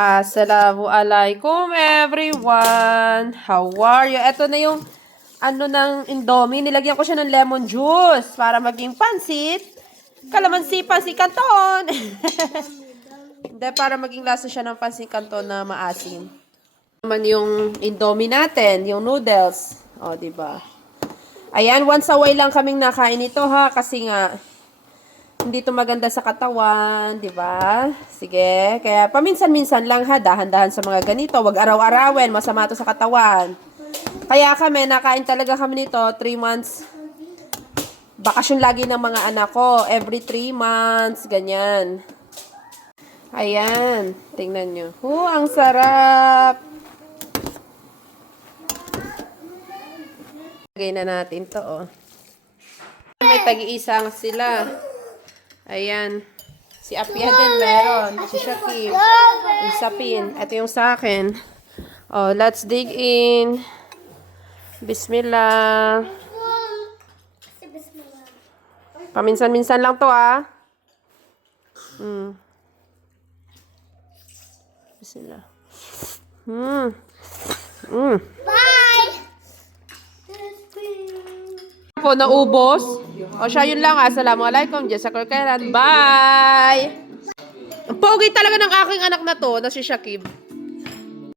Assalamualaikum everyone! How are you? Ito na yung ng Indomie. Nilagyan ko siya ng lemon juice para maging pansit. Kalamansi, pansit canton. Hindi, para maging lasa siya ng pansit canton na maasim. Naman yung Indomie natin, yung noodles. O, diba? Ayan, once a while lang kaming nakain ito ha, kasi nga hindi to maganda sa katawan, di ba? Sige, kaya paminsan-minsan lang ha, dahan-dahan sa mga ganito. Wag araw-arawin, masama to sa katawan. Kaya kami, nakain talaga kami nito, 3 months. Bakasyon lagi ng mga anak ko, every 3 months, ganyan. Ayan, tingnan nyo. Ang sarap! Lagay na natin to, oh. May tag-iisang sila. Ayan. Si Apia din meron. Si Shakib. Yung sapin. Ito yung sa akin. Oh, let's dig in. Bismillah. Paminsan-minsan lang to, ah. Bismillah. Bye! Po, naubos. O siya, yun lang. Assalamualaikum. Jazakallah khairan. Bye! Ang pogi talaga ng aking anak na to, na si Shakib.